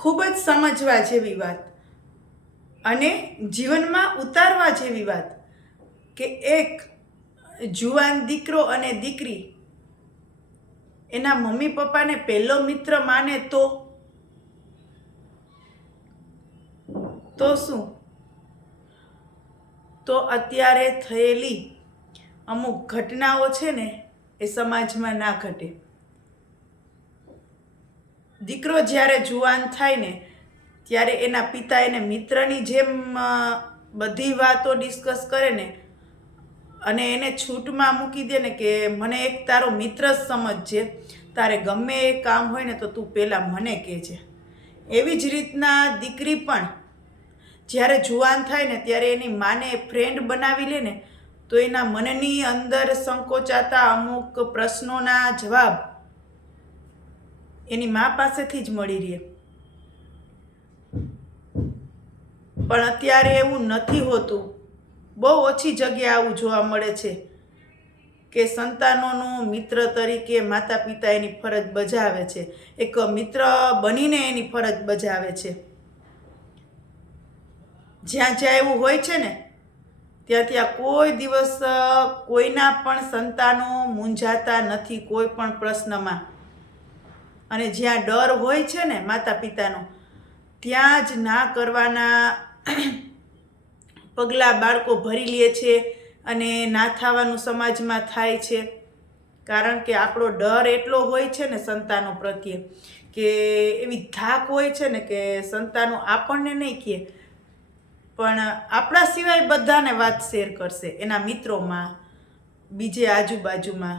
ખૂબ જ સમજવા જેવી વાત. અને જીવનમાં ઉતારવા જેવી વાત કે એક જુવાન દીકરો અને દીકરી એના મમ્મી પપ્પાને પહેલો મિત્ર માને તો તો શું? તો અત્યારે થયેલી અમુક ઘટનાઓ છે ને એ સમાજમાં ના ઘટે. દીકરો જ્યારે જુવાન થાય ને, ત્યારે એના પિતા એને મિત્રની જેમ બધી વાતો ડિસ્કસ કરે ને, અને એને છૂટમાં મૂકી દે ને કે મને એક તારો મિત્ર જ સમજજે, તારે ગમે એ કામ હોય ને તો તું પહેલાં મને કહેજે. એવી જ રીતના દીકરી પણ, જ્યારે જુવાન થાય ને, ત્યારે એની માને ફ્રેન્ડ બનાવી લે ને, તો એના મનની અંદર સંકોચાતા અમુક પ્રશ્નોના જવાબ એની મા પાસેથી જ મળી રહે. પણ અત્યારે એવું નથી હોતું. બહુ ઓછી જગ્યા આવું જોવા મળે છે કે સંતાનોનું મિત્ર તરીકે માતા પિતા એની ફરજ બજાવે છે. એક મિત્ર બનીને એની ફરજ બજાવે છે. જ્યાં જ્યાં એવું હોય છે ને, ત્યાં ત્યાં કોઈ દિવસ કોઈના પણ સંતાનો મૂંઝાતા નથી કોઈ પણ પ્રશ્નમાં. અને જ્યાં ડર હોય છે ને માતા પિતાનો ત્યાં જ ના કરવાના પગલાં બાળકો ભરી લે છે અને ના થવાનું સમાજમાં થાય છે. કારણ કે આપણો ડર એટલો હોય છે ને સંતાનો પ્રત્યે કે એવી ધાક હોય છે ને કે સંતાનો આપણને નહીં કહે, પણ આપણા સિવાય બધાને વાત શેર કરશે એના મિત્રોમાં, બીજે આજુબાજુમાં.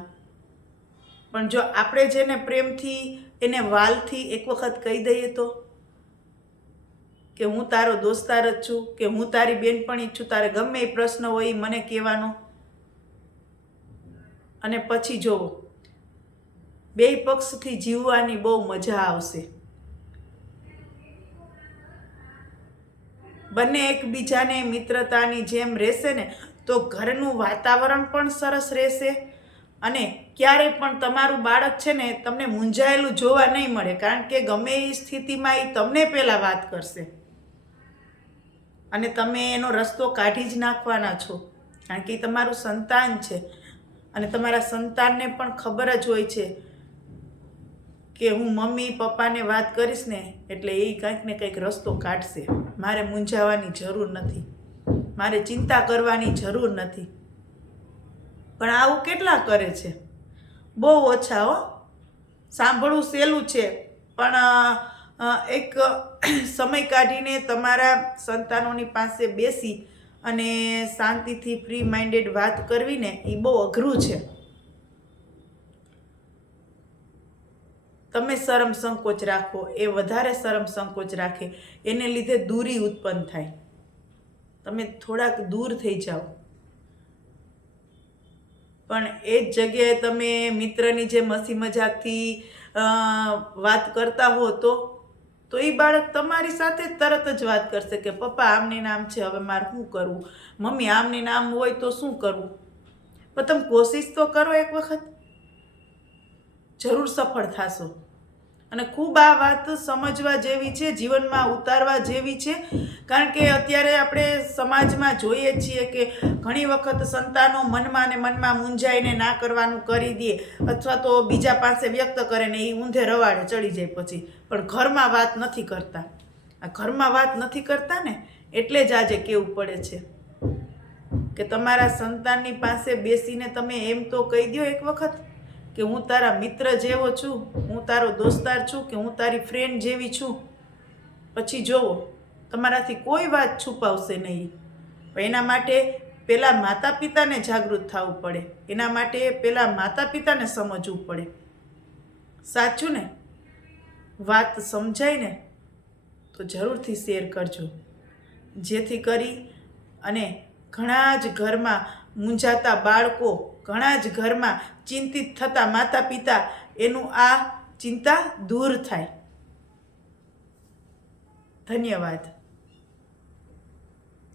પણ જો આપણે જેને પ્રેમથી એને વાલથી એક વખત કહી દઈએ તો? કે હું તારો દોસ્તાર જ છું, કે હું તારી બેનપણી છું, તારે ગમે એ પ્રશ્ન હોય મને કહેવાનો. અને પછી જોવો, બે પક્ષથી જીવવાની બહુ મજા આવશે. બંને એકબીજાને મિત્રતાની જેમ રહેશે ને, તો ઘરનું વાતાવરણ પણ સરસ રહેશે. અને ક્યારેય પણ તમારું બાળક છે ને તમને મૂંઝાયેલું જોવા નહીં મળે, કારણ કે ગમે એ સ્થિતિમાં એ તમને પહેલાં વાત કરશે. અને તમે એનો રસ્તો કાઢી જ નાખવાના છો, કારણ કે એ તમારું સંતાન છે. અને તમારા સંતાનને પણ ખબર જ હોય છે કે હું મમ્મી, પપ્પાને વાત કરીશ ને, એટલે એ કંઈક ને કંઈક રસ્તો કાઢશે. મારે મૂંઝાવાની જરૂર નથી. મારે ચિંતા કરવાની જરૂર નથી. પણ આવું કેટલા કરે છે? બહુ ઓછા હો. સાંભળવું સહેલું છે. પણ એક સમય કાઢીને તમારા સંતાનોની પાસે બેસી અને શાંતિથી ફ્રી માઇન્ડેડ વાત કરવી ને એ બહુ અઘરું છે. તમે શરમ સંકોચ રાખો. એ વધારે શરમ સંકોચ રાખે. એને લીધે દૂરી ઉત્પન્ન થાય. તમે થોડાક દૂર થઈ જાઓ. પણ એ જ જગ્યાએ તમે મિત્રની જે મસી મજાકથી વાત કરતા હો તો તો એ બાળક તમારી સાથે તરત જ વાત કરશે કે, પપ્પા, આમની નામ છે, હવે મારે શું કરવું? મમ્મી, આમની નામ હોય તો શું કરવું? પણ તમે કોશિશ તો કરો એક વખત. જરૂર સફળ થશો. અને ખૂબ આ વાત સમજવા જેવી છે, જીવનમાં ઉતારવા જેવી છે. કારણ કે અત્યારે આપણે સમાજમાં જોઈએ છીએ કે ઘણી વખત સંતાનો મનમાં ને મનમાં મૂંઝાઈને ના કરવાનું કરી દે અથવા તો બીજા પાસે વ્યક્ત કરે ને એ ઊંધે રવાડે ચડી જાય પછી. પણ ઘરમાં વાત નથી કરતા. આ ઘરમાં વાત નથી કરતા ને એટલે જ આજે કેવું પડે છે. કે તમારા સંતાનની પાસે બેસીને તમે એમ તો કહી દો એક વખત કે હું તારા મિત્ર જેવો છું, હું તારો દોસ્તાર છું, કે હું તારી ફ્રેન્ડ જેવી છું. પછી જોવો, તમારાથી કોઈ વાત છુપાવશે નહીં. એના માટે પહેલાં માતા પિતાને જાગૃત થવું પડે. એના માટે પહેલાં માતા પિતાને સમજવું પડે. સાચું ને? વાત સમજાય ને તો જરૂરથી શેર કરજો. જેથી કરી અને ઘણા જ ઘરમાં મૂંઝાતા બાળકો ઘણા જ ઘરમાં ચિંતિત થતા માતા પિતા એનું આ ચિંતા દૂર થાય. ધન્યવાદ.